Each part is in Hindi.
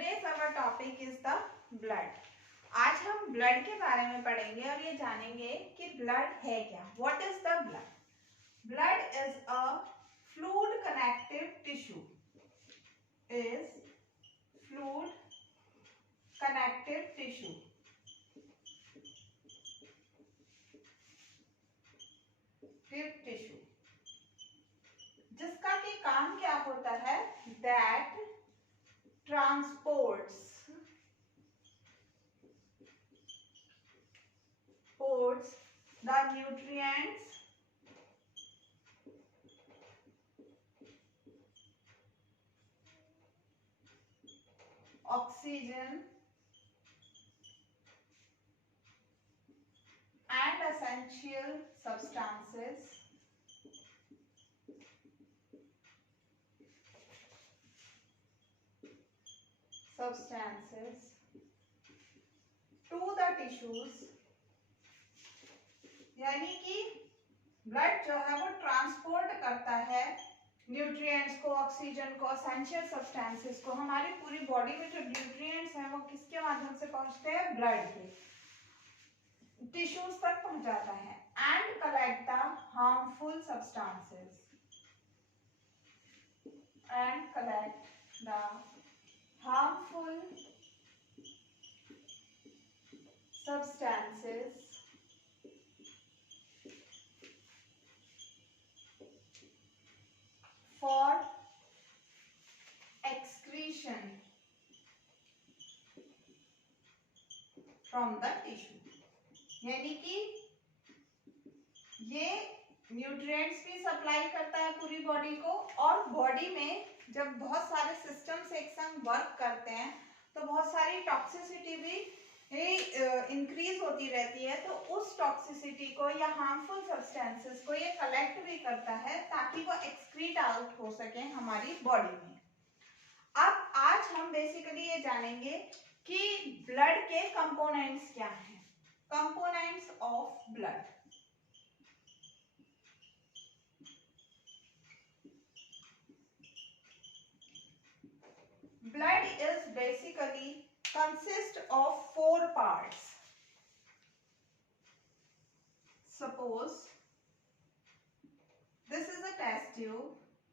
Today's our topic is the blood. आज हम ब्लड के बारे में पढ़ेंगे और ये जानेंगे कि ब्लड है क्या. What is the blood? Blood is a fluid connective tissue. Is fluid connective tissue. Tissue. जिसका कि काम क्या होता है? That transports the nutrients oxygen and essential substances to the tissues. यानी कि ब्लड जो है वो ट्रांसपोर्ट करता है न्यूट्रिएंट्स को, ऑक्सीजन को, एसेंशियल सब्सटेंसेस को. हमारी पूरी बॉडी में जो न्यूट्रिएंट्स हैं वो किसके माध्यम से पहुंचते हैं? ब्लड के टिश्यूज तक पहुंचाता है. And collect the harmful substances for excretion from the tissue. यानी कि ये न्यूट्रिएंट्स भी सप्लाई करता है पूरी बॉडी को, और बॉडी में जब बहुत सारे सिस्टम्स एक संग वर्क करते हैं तो बहुत सारी टॉक्सिसिटी भी इंक्रीज होती रहती है. तो उस टॉक्सिसिटी को या हार्मफुल सब्सटेंसेस को ये कलेक्ट भी करता है ताकि वो एक्सक्रीट आउट हो सके हमारी बॉडी में. अब आज हम बेसिकली ये जानेंगे कि ब्लड के कंपोनेंट्स क्या हैं. Components of blood. Blood is basically consist of 4 parts. Suppose this is a test tube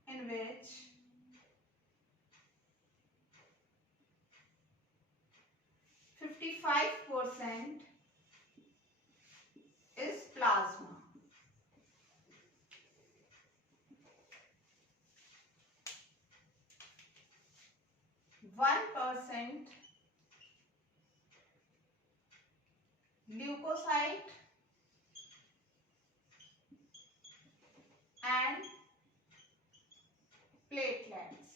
in which 55% is plasma. 1% leukocyte and platelets.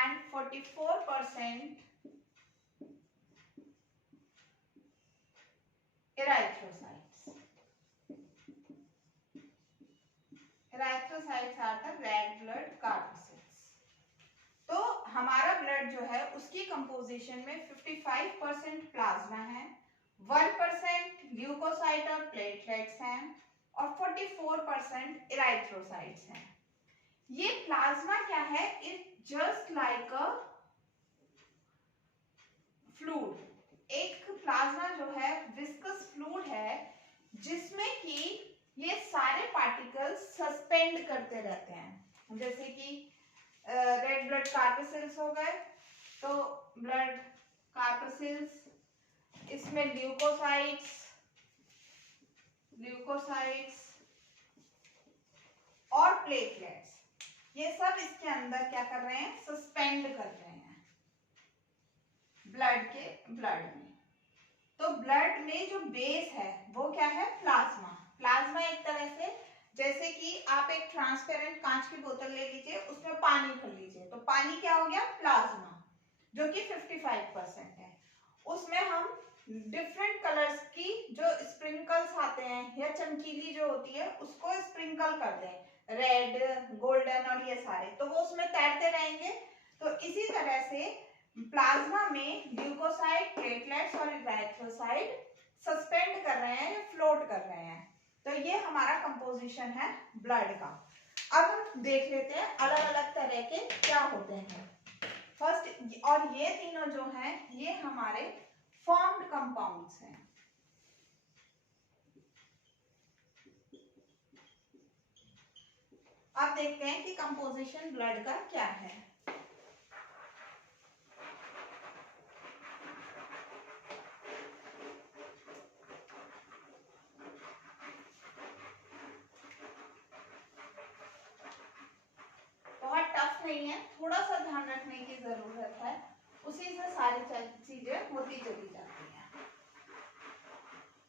And 44% erythrocytes. Erythrocytes are the red blood corpuscles. तो हमारा ब्लड जो है उसकी कंपोजिशन में 55% प्लाज्मा है, 1% ल्यूकोसाइट और प्लेटलेट्स हैं और 44% इराइथ्रोसाइट्स हैं. ये प्लाज्मा क्या है? It just like a fluid. एक प्लाज्मा जो है विस्कस फ्लूइड है जिसमें कि ये सारे पार्टिकल्स सस्पेंड करते रहते हैं. जैसे कि रेड ब्लड कार्पसेल्स हो गए, तो ब्लड कार्पसेल्स, इसमें ल्यूकोसाइट्स और प्लेटलेट्स, ये सब इसके अंदर क्या कर रहे हैं? सस्पेंड कर रहे हैं ब्लड में. तो ब्लड में जो बेस है वो क्या है? प्लाज्मा. प्लाज्मा एक तरह से जैसे कि आप एक ट्रांसपेरेंट कांच की बोतल ले लीजिए, उसमें पानी भर लीजिए, तो पानी क्या हो गया? प्लाज्मा, जो कि 55% है. उसमें हम डिफरेंट कलर्स की जो स्प्रिंकल्स आते हैं या चमकीली जो होती है उसको स्प्रिंकल कर दें, रेड, गोल्डन और ये सारे, तो वो उसमें तैरते रहेंगे. तो इसी तरह से प्लाज्मा में ल्यूकोसाइट, प्लेटलेट्स और इराइथ्रोसाइट सस्पेंड कर रहे हैं या फ्लोट कर रहे हैं. तो ये हमारा कंपोजिशन है ब्लड का. अब हम देख लेते हैं अलग अलग तरह के क्या होते हैं। फर्स्ट, और ये तीनों जो हैं ये हमारे फॉर्म्ड कंपाउंड्स हैं। अब देखते हैं कि कंपोजिशन ब्लड का क्या है। बहुत टफ नहीं है, थोड़ा सा ध्यान रखने की जरूरत है, उसी से सारी चीजें होती चली जाती हैं।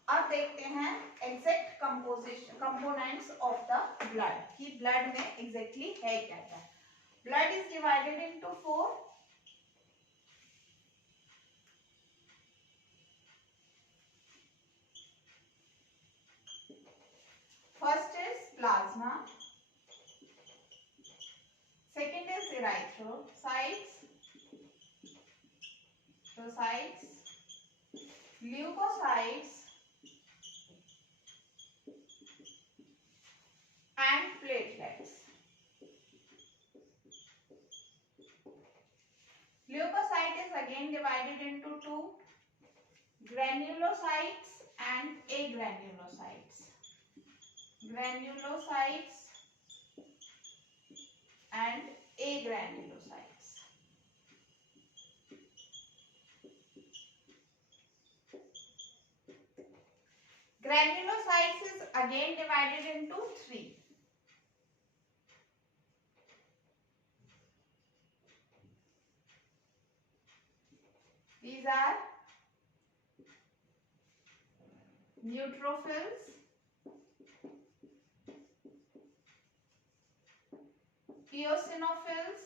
अब देखते हैं exact composition components of the blood कि ब्लड में एग्जैक्टली है क्या क्या। Blood is divided into 4। First is plasma, second is erythrocytes, leukocytes and platelets. Leukocyte is again divided into two, granulocytes and agranulocytes. Granulocytes and agranulocytes. Granulocytes is again divided into three. These are neutrophils, eosinophils,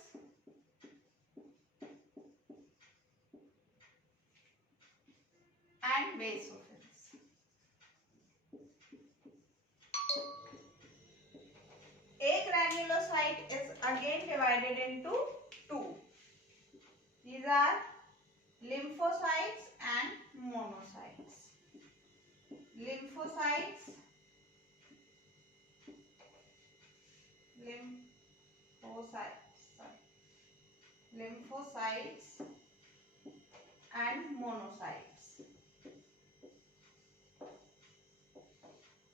and basophils. Agranulocyte is again divided into two. These are lymphocytes and monocytes. Lymphocytes and monocytes.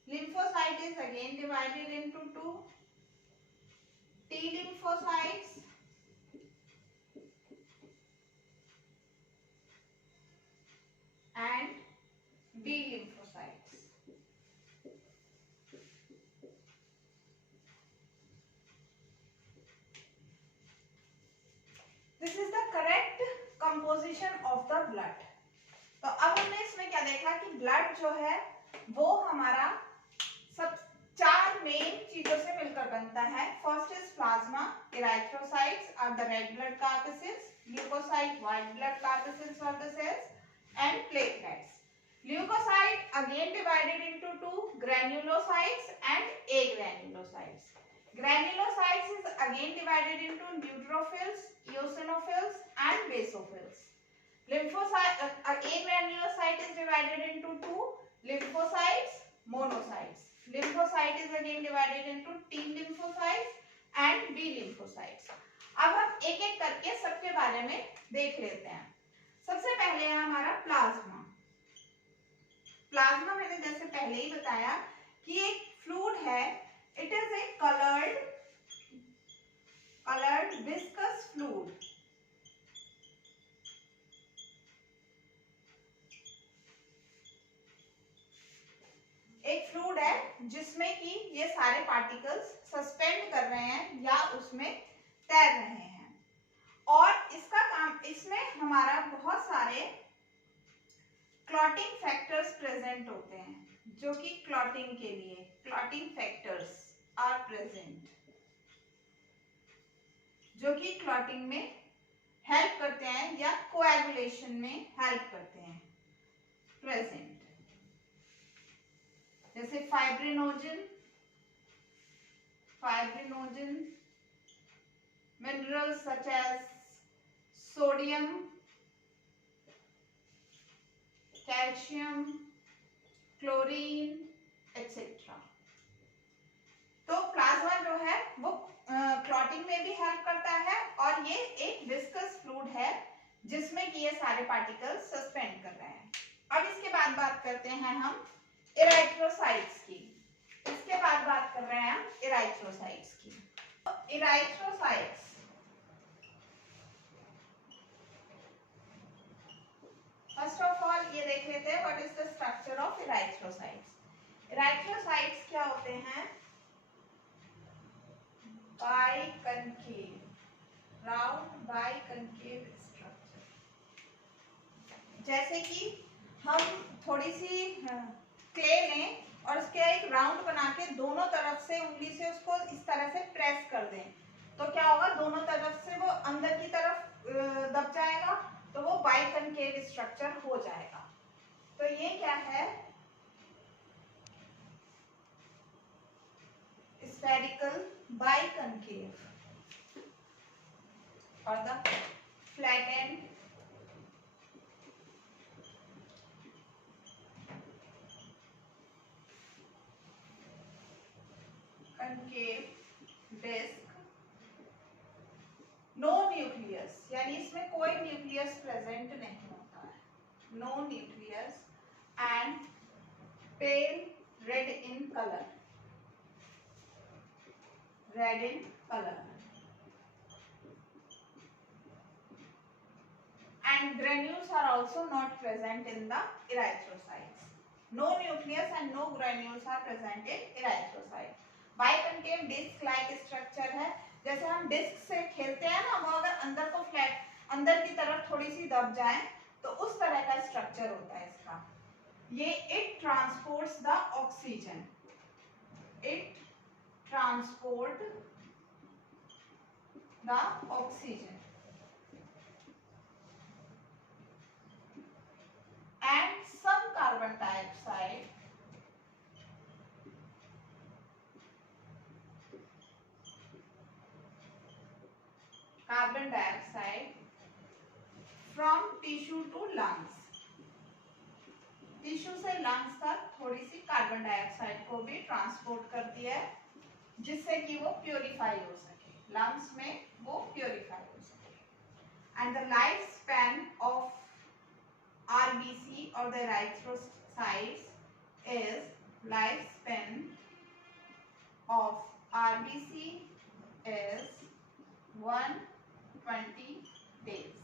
Lymphocyte is again divided into two, T lymphocytes and B lymphocytes. This is the correct composition of the blood. तो अब हमने इसमें क्या देखा कि ब्लड जो है वो हमारा सब चार मेन चीजों से मिलकर बनता है। First is plasma, erythrocytes are the red blood corpuscles, leukocyte white blood corpuscles of the cells, and platelets. Leukocyte again divided into two, granulocytes and agranulocytes. Granulocytes is again divided into neutrophils, eosinophils, and basophils. Agranulocyte is divided into two, lymphocytes, monocytes. Lymphocyte is again divided into T lymphocytes and B lymphocytes. अब हम एक एक करके सबके बारे में देख लेते हैं। सबसे पहले है हमारा प्लाज्मा। प्लाज्मा मैंने जैसे पहले ही बताया कि एक फ्लूइड है, it is a coloured viscous fluid. एक फ्लूइड है जिसमें कि ये सारे पार्टिकल्स सस्पेंड कर रहे हैं या उसमें तैर रहे हैं, और इसका काम, इसमें हमारा बहुत सारे क्लॉटिंग फैक्टर्स प्रेजेंट होते हैं जो कि क्लॉटिंग के लिए क्लॉटिंग फैक्टर्स आर प्रेजेंट, जो कि क्लॉटिंग में हेल्प करते हैं या कोएगुलेशन में हेल्प करते हैं, प्रेजेंट। जैसे fibrinogen, minerals such as sodium, calcium, chlorine, etc. तो प्लाज्मा जो है वो क्लॉटिंग में भी हेल्प करता है और ये एक विस्कस फ्लूइड है जिसमें कि ये सारे पार्टिकल्स सस्पेंड कर रहे हैं। अब इसके बाद बात करते हैं हम इराइथ्रोसाइट्स की। इसके बाद बात कर रहे हैं हम इराइथ्रोसाइट्स की। इराइथ्रोसाइट्स फर्स्ट ऑफ ऑल ये देख लेते हैं what is the structure of erythrocytes. Erythrocytes क्या होते हैं? Biconcave, round biconcave structure. जैसे कि हम थोड़ी सी क्ले लें और उसके एक राउंड बना के दोनों तरफ से उंगली से उसको इस तरह से प्रेस कर दें तो क्या होगा, दोनों तरफ से वो अंदर की तरफ दब जाएगा तो वो बाइकनकेव स्ट्रक्चर हो जाएगा। तो ये क्या है? स्फेरिकल बाइकनकेव और the flattened concave disc, no nucleus, यानी इसमें कोई न्यूक्लियस प्रेजेंट नहीं होता है, no nucleus, and pale red in colour, red in colour, and granules are also not present in the erythrocytes. No nucleus and no granules are present in erythrocyte. Biconcave disc-like structure है, जैसे हम डिस्क से खेलते हैं ना, वो अगर अंदर को फ्लैट अंदर की तरफ थोड़ी सी दब जाए तो उस तरह का स्ट्रक्चर होता है इसका। ये it transports the oxygen, it transport the oxygen and some carbon dioxide from tissue to lungs, tissue से लंग्स तक थोड़ी सी कार्बन डाइऑक्साइड को भी ट्रांसपोर्ट करती है जिससे कि वो प्योरीफाई हो सके, लंग्स में वो प्योरीफाई हो सके। And the life span of RBC or the erythrocytes is, lifespan of RBC is 120 days.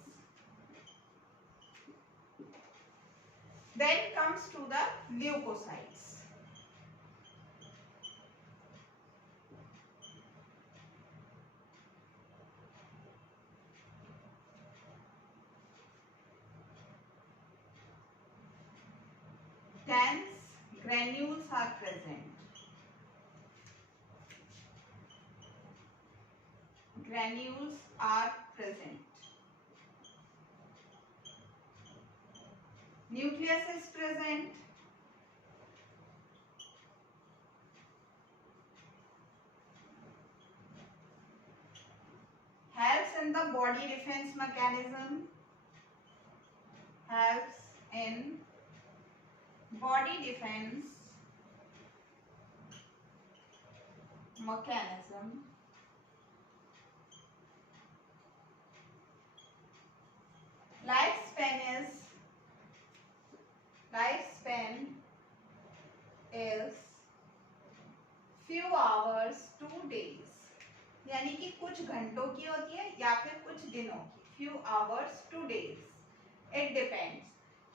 Then comes to the leukocytes. Dense granules are present. Granules are present. Nucleus is present. Helps in the body defense mechanism. Helps in body defense mechanism. Lifespan is few hours to days, यानी कि कुछ घंटों की होती है या फिर कुछ दिनों की, few hours to days. It depends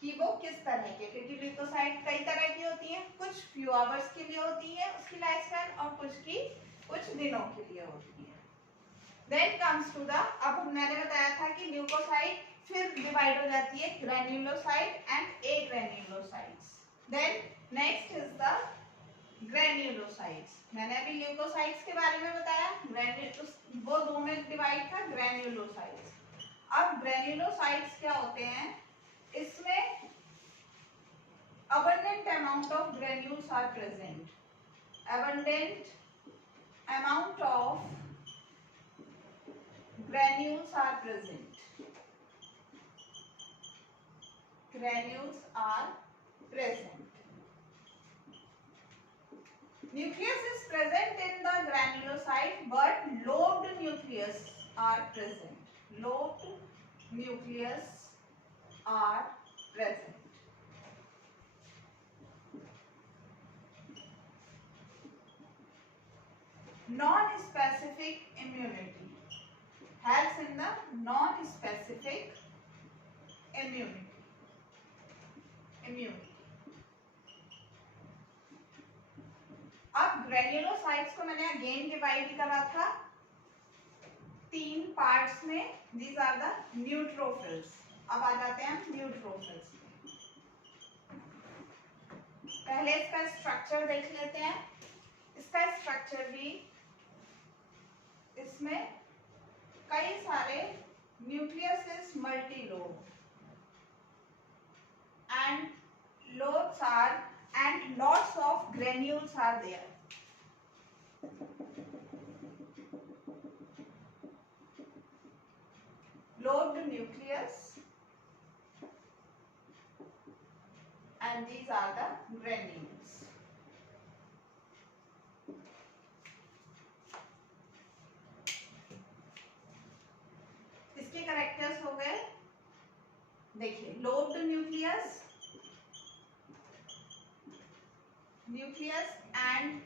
कि वो किस तरह के, क्योंकि ल्यूकोसाइट कई तरह की होती हैं, कुछ few hours के लिए होती है उसकी लाइफ स्पैन और कुछ की कुछ दिनों के लिए होती है। Then comes to the, अब मैंने बताया था कि ल्यूकोसाइट फिर डिवाइड हो जाती है granulocyte and एग्रेन्युलोसाइट्स। Then next is the granulocytes. मैंने अभी ल्यूकोसाइट्स के बारे में बताया, वो दो में डिवाइड था, ग्रेन्युलोसाइट्स। अब ग्रेन्युलोसाइट्स क्या होते हैं, इसमें abundant amount of granules are present. Abundant amount of granules are present. Granules are present. Nucleus is present in the granulocyte, but lobed nucleus are present. Lobed nucleus are present. Non-specific immunity helps in the non-specific immunity. अब ग्रेन्युलोसाइट्स को मैंने अगेन डिवाइड करा था 3 पार्ट्स में. These are the neutrophils. अब आ जाते हैं हम न्यूट्रोफिल्स में. पहले इसका स्ट्रक्चर देख लेते हैं. इसका स्ट्रक्चर भी, इसमें कई सारे nucleus is multilobe and lobes are and lots of granules are there. Lobed nucleus and these are the granules. इसके कैरेक्टर्स हो गए. देखिए, lobed nucleus and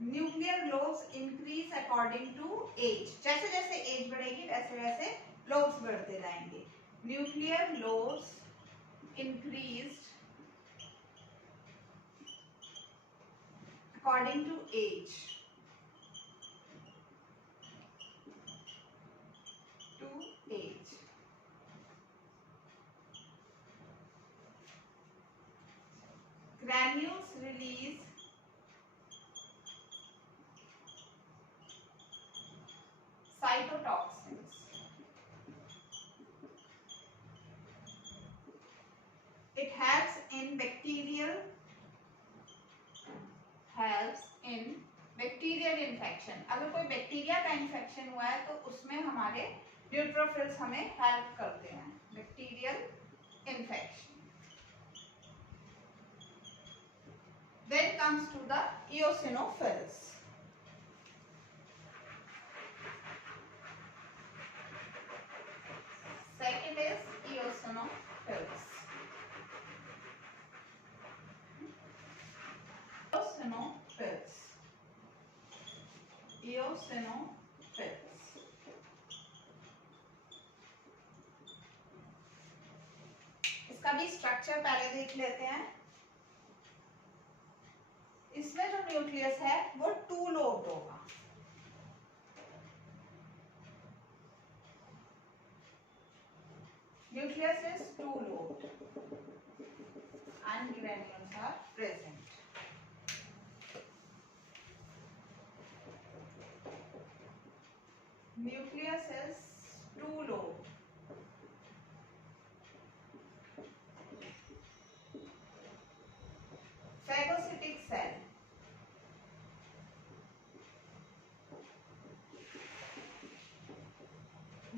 nuclear lobes increase according to age. जैसे जैसे एज बढ़ेगी वैसे वैसे lobes बढ़ते जाएंगे. Nuclear lobes increased according to age. Granules release cytotoxins. It helps in bacterial infection. अगर कोई बैक्टीरिया का इन्फेक्शन हुआ है तो उसमें हमारे न्यूट्रोफिल्स हमें हेल्प करते हैं. Bacterial infection. Then comes to the eosinophils. Second is eosinophils. Eosinophils. इसका भी स्ट्रक्चर पहले देख लेते हैं. इसमें जो न्यूक्लियस है वो 2 लोब्ड होगा. Nucleus is 2 lobed and granules are present. Nucleus is 2 lobed. Phagocytic cell.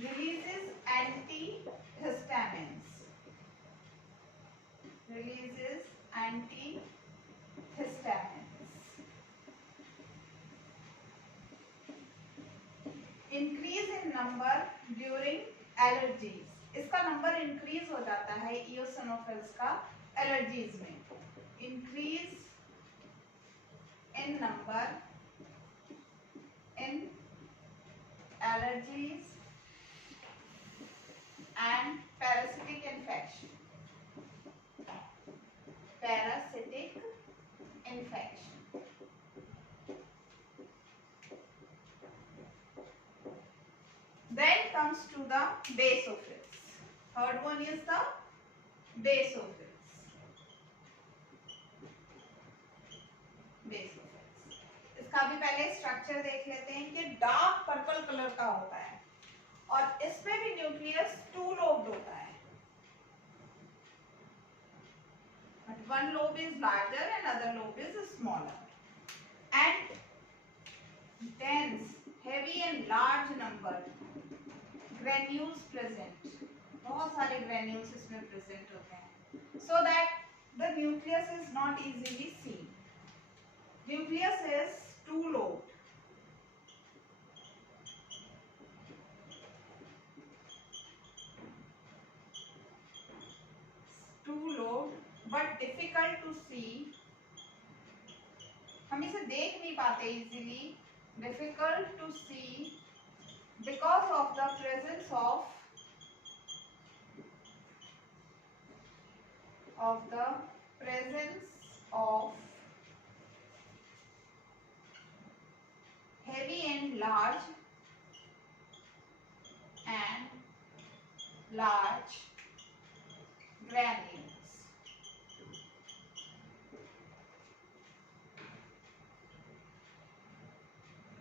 Releases antihistamines. Increase in number during allergies. इसका नंबर इंक्रीज हो जाता है eosinophils का एलर्जीज में. Increase in number in allergies and parasitic infection. Then comes to the basophils. Third one is the basophils. इसका भी पहले स्ट्रक्चर देख लेते हैं कि डार्क पर्पल कलर का होता है और इसमें भी न्यूक्लियस 2 लोब्ड होता है. But one lobe is larger and other lobe is smaller. And dense, heavy and large number granules present. बहुत सारे granules इसमें present होते हैं. So that the nucleus is not easily seen. Nucleus is two-lobed. Two-lobed, but difficult to see. हम इसे देख नहीं पाते easily. Difficult to see because of the presence of heavy and large granules.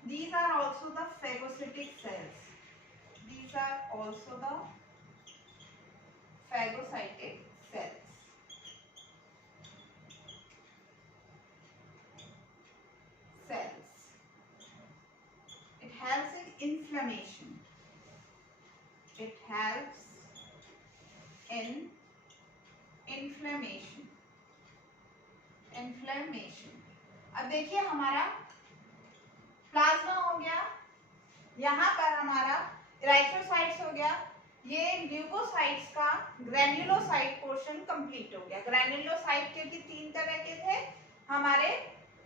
These are also the phagocytic cells. These are also the phagocytic cells. It helps in inflammation. It helps in inflammation. अब देखिए हमारा प्लाज्मा हो गया, यहाँ पर हमारा इराइथ्रोसाइट्स हो गया, ये ल्यूकोसाइट्स का ग्रैन्युलोसाइट पोर्शन कंप्लीट हो गया। ग्रैन्युलोसाइट के भी तीन तरह के थे हमारे,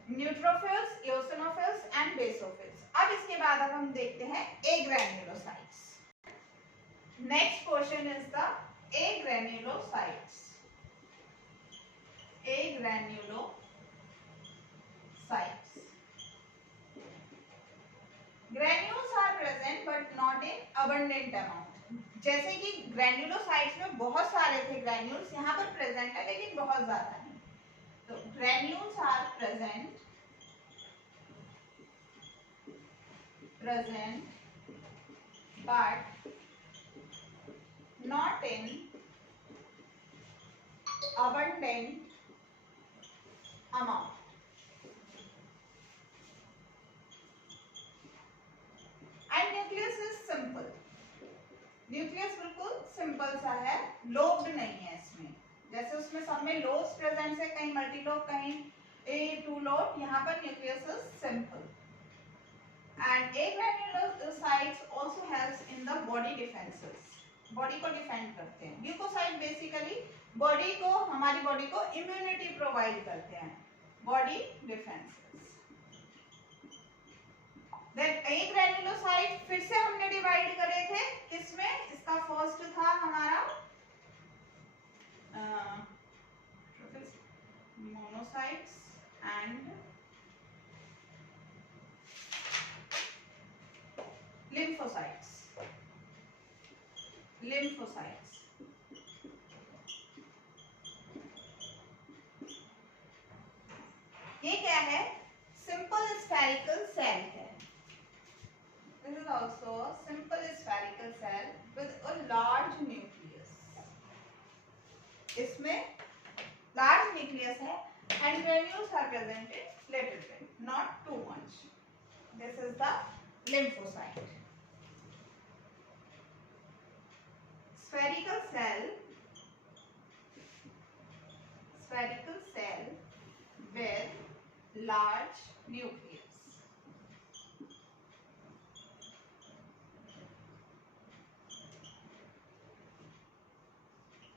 न्यूट्रोफिल्स, इओसिनोफिल्स एंड बेसोफिल्स। अब इसके बाद अब हम देखते हैं agranulocytes. Next portion is the agranulocytes. Granules are present but not in abundant amount. जैसे कि ग्रैन्युलोसाइट्स में बहुत सारे थे ग्रैन्यूल्स, यहाँ पर प्रेजेंट है लेकिन बहुत ज्यादा नहीं। तो granules are present but not in abundant amount. And nucleus is simple. Nucleus बिल्कुल सिंपल सा है, लोब्ड नहीं है इसमें। जैसे उसमें सब में लोब्स प्रेजेंट है, कहीं मल्टीलोब कहीं टू लोब, यहाँ पर nucleus is simple. And agranulocytes also helps in the body defences. Body को डिफेंड करते हैं। ल्यूकोसाइट बेसिकली बॉडी को, हमारी बॉडी को इम्यूनिटी प्रोवाइड करते हैं, बॉडी डिफेंसेस। देन एग्रैन्युलोसाइट फिर से हमने डिवाइड करे थे किसमें, इसका फर्स्ट था हमारा मोनोसाइट्स एंड लिम्फोसाइट्स। ये क्या है, सिंपल स्फेरिकल सेल है। This is also a simple spherical cell with a large nucleus. इसमें large nucleus है and granules are present in little bit, not too much. This is the lymphocyte. Spherical cell with large nucleus.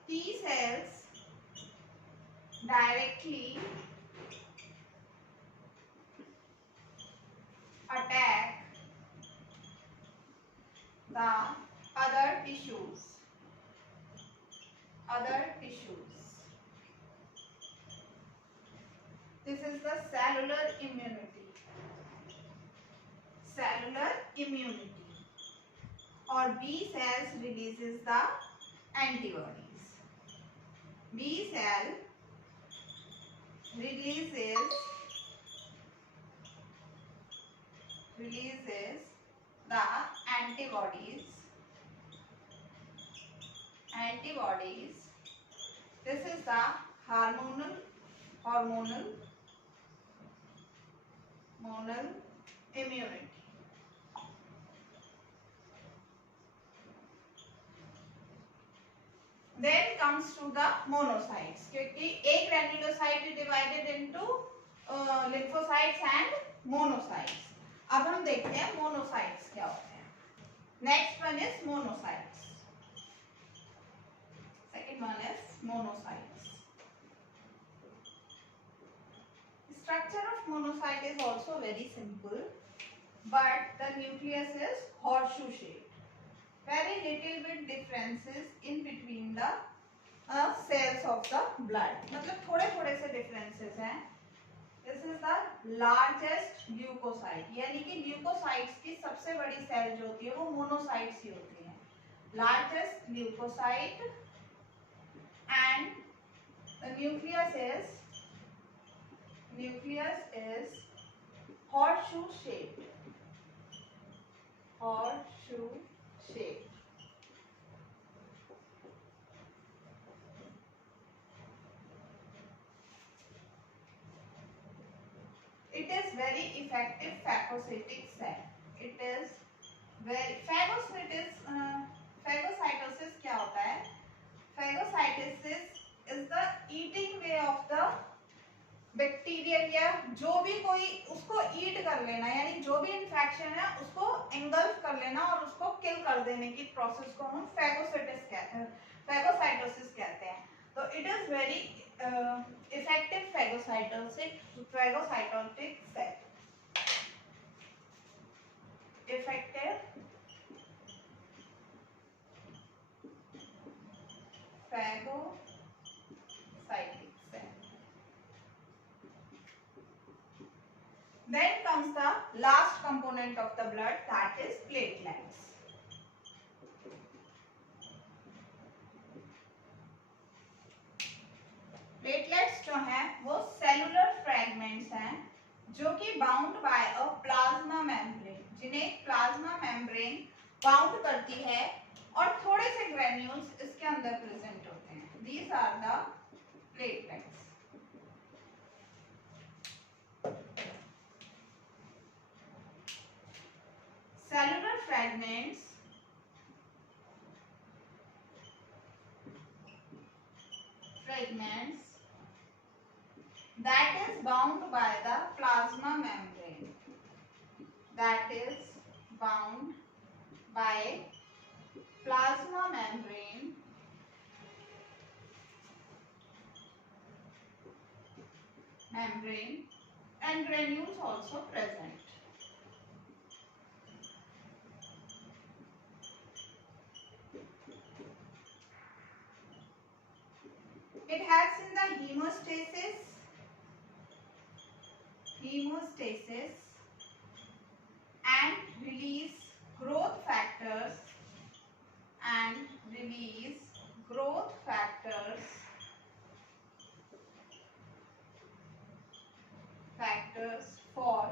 T cells directly attack the other tissues. This is the cellular immunity. Or B cells releases the antibodies. B cell releases the antibodies. This is the hormonal immunity. Then comes to the monocytes, क्योंकि एक granulocyte is divided into lymphocytes and monocytes. अब हम देखते हैं मोनोसाइट्स क्या होते हैं। Next one is monocytes. Second one is monocytes. Structure of monocyte is also very simple, but the nucleus is horseshoe shaped. Very little bit differences in between the cells of the blood. मतलब थोड़े थोड़े से differences हैं। This is the largest leukocyte, यानी कि ल्यूकोसाइट्स की सबसे बड़ी सेल जो होती है वो मोनोसाइट्स ही होती है। Largest leukocyte and the nucleus is horseshoe shaped. Horseshoe shaped. It is very effective phagocytic cell. It is very phagocytosis क्या होता है? Phagocytosis is the eating way of the bacterial या जो भी कोई उसको ईट कर लेना, यानी जो भी इन्फेक्शन है उसको एंगल्फ कर लेना और उसको किल कर देने की प्रोसेस को हम फैगोसाइटोसिस कहते हैं। तो it is very effective phagocytotic cell. Effective phagocytic cell. Then comes the last component of the blood, that is platelets. Platelets जो हैं वो सेलुलर फ्रैगमेंट्स हैं जो कि bound by a plasma membrane, जिन्हें प्लाज्मा मेम्ब्रेन बाउंड करती है और थोड़े से ग्रेन्यूल्स इसके अंदर प्रेजेंट होते हैं। These are the platelets. cellular fragments that is bound by the plasma membrane, that is bound by plasma membrane and granules also present. It helps in the hemostasis and release growth factors for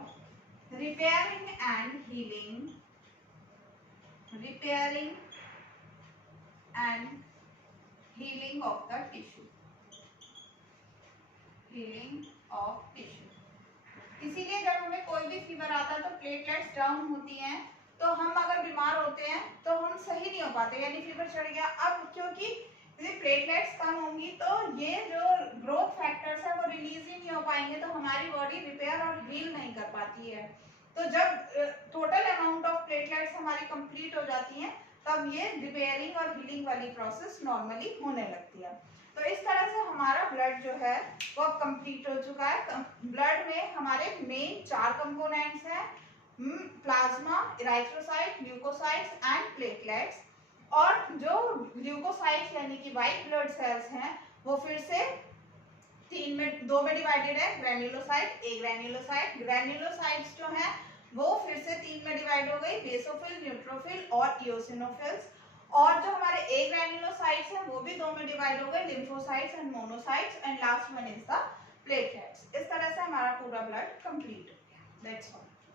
repairing and healing of the tissue. इसीलिए जब हमें कोई भी फीवर आता है तो प्लेटलेट्स डाउन होती हैं, तो हम अगर बीमार होते हैं तो हम सही नहीं हो पाते, यानी फीवर चढ़ गया। अब क्योंकि प्लेटलेट्स कम होंगी तो ये जो ग्रोथ फैक्टर्स है वो रिलीज ही नहीं हो पाएंगे, तो हमारी बॉडी रिपेयर और हील नहीं कर पाती है। तो जब टोटल अमाउंट ऑफ प्लेटलेट्स हमारी कंप्लीट हो जाती हैं तब ये रिपेयरिंग और हीलिंग वाली प्रोसेस नॉर्मली होने लगती है। तो इस तरह से हमारा ब्लड जो है वो कंप्लीट हो चुका है। ब्लड में हमारे मेन 4 कंपोनेंट्स हैं, प्लाज्मा, इराइथ्रोसाइट, ल्यूकोसाइट्स एंड प्लेटलेट्स। और जो ल्यूकोसाइट्स यानी कि व्हाइट ब्लड सेल्स हैं वो फिर से 2 में डिवाइडेड है, ग्रैन्युलोसाइट, ए ग्रैन्युलोसाइट। ग्रैन्युलोसाइट्स जो हैं वो फिर से 3 में डिवाइड हो गई, बेसोफिल, न्यूट्रोफिल और इओसिनोफिल्स। और जो हमारे ए ग्रैन्युलोसाइट्स हैं वो भी 2 में डिवाइड हो गए, lymphocytes and monocytes, and last one is the platelets. इस तरह से हमारा पूरा ब्लड कंप्लीट हो गया। That's all.